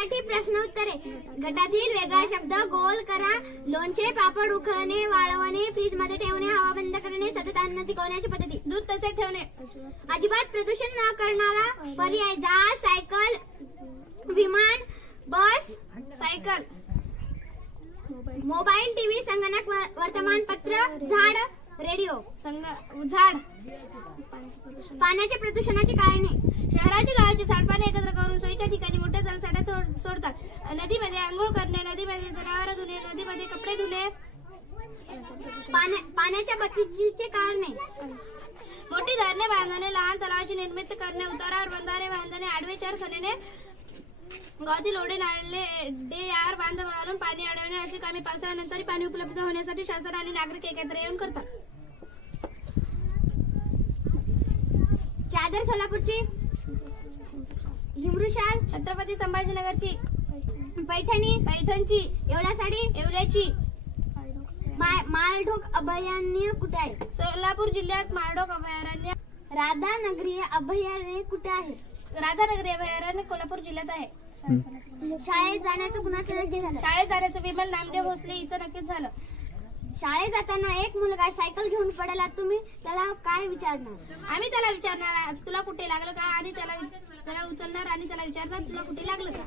मराठी प्रश्नोत्तरे. गटातील वेगळा शब्द गोल करा. लोणचे, पापड, उकळणे, वाळवणे, फ्रीज मध्ये ठेवणे, हवा बंद करणे, सतत अन्न टिकवण्याची पद्धती. दूध तसे ठेवणे. अजिबात प्रदूषण न करणारा पर्याय. जहाज, सायकल, विमान, बस, सायकल, मोबाईल, टीव्ही, संगणक, वर्तमानपत्र, झाड, रेडिओ. झाड. पाण्याच्या प्रदूषणाची कारणे. शहराची गावाची सांडपाणी एकत्र करून सोयीच्या ठिकाणी मोठ्या जलसाठ्यात सोडतात. नदीमध्ये आंघोळ करणे, नदीमध्ये जनावर धुणे, नदीमध्ये कपडे धुणे. पाण्याच्या बचतीचे कारणे. मोठी धरणे बांधणे, लहान तलावाची निर्मिती करणे, उतारावर बंधारे बांधणे, आडवे कारखान्याने गावातील ओढे, नाले, यार बांध घालून पाणी अडवणे अशी कामे पावसाळ्यानंतर पाणी उपलब्ध होण्यासाठी शासन आणि नागरिक एकत्र येऊन करतात. चादर सोलापूरची, हिमरू शाल छत्रपती संभाजीनगरची, पैठणी पैठणची, येवला साडी येवल्याची. माळढोक अभयारण्य कुठे आहे? सोलापूर जिल्ह्यात माळढोक अभयारण्य. राधानगरी अभयारण्य कुठे आहे? राधानगरी अभयारण्य कोल्हापूर जिल्ह्यात आहे. शाळेत जाण्याचं कुणाचं नक्की झालं? शाळेत जाण्याचं विमल नामदेव भोसले हिचं नक्कीच झालं. शाळेत जाताना एक मुलगा सायकल घेऊन पडायला, तुम्ही त्याला काय विचारणार? आम्ही त्याला विचारणार तुला कुठे लागलं का, आणि त्याला उचलणार आणि त्याला विचारणार तुला कुठे लागलं का.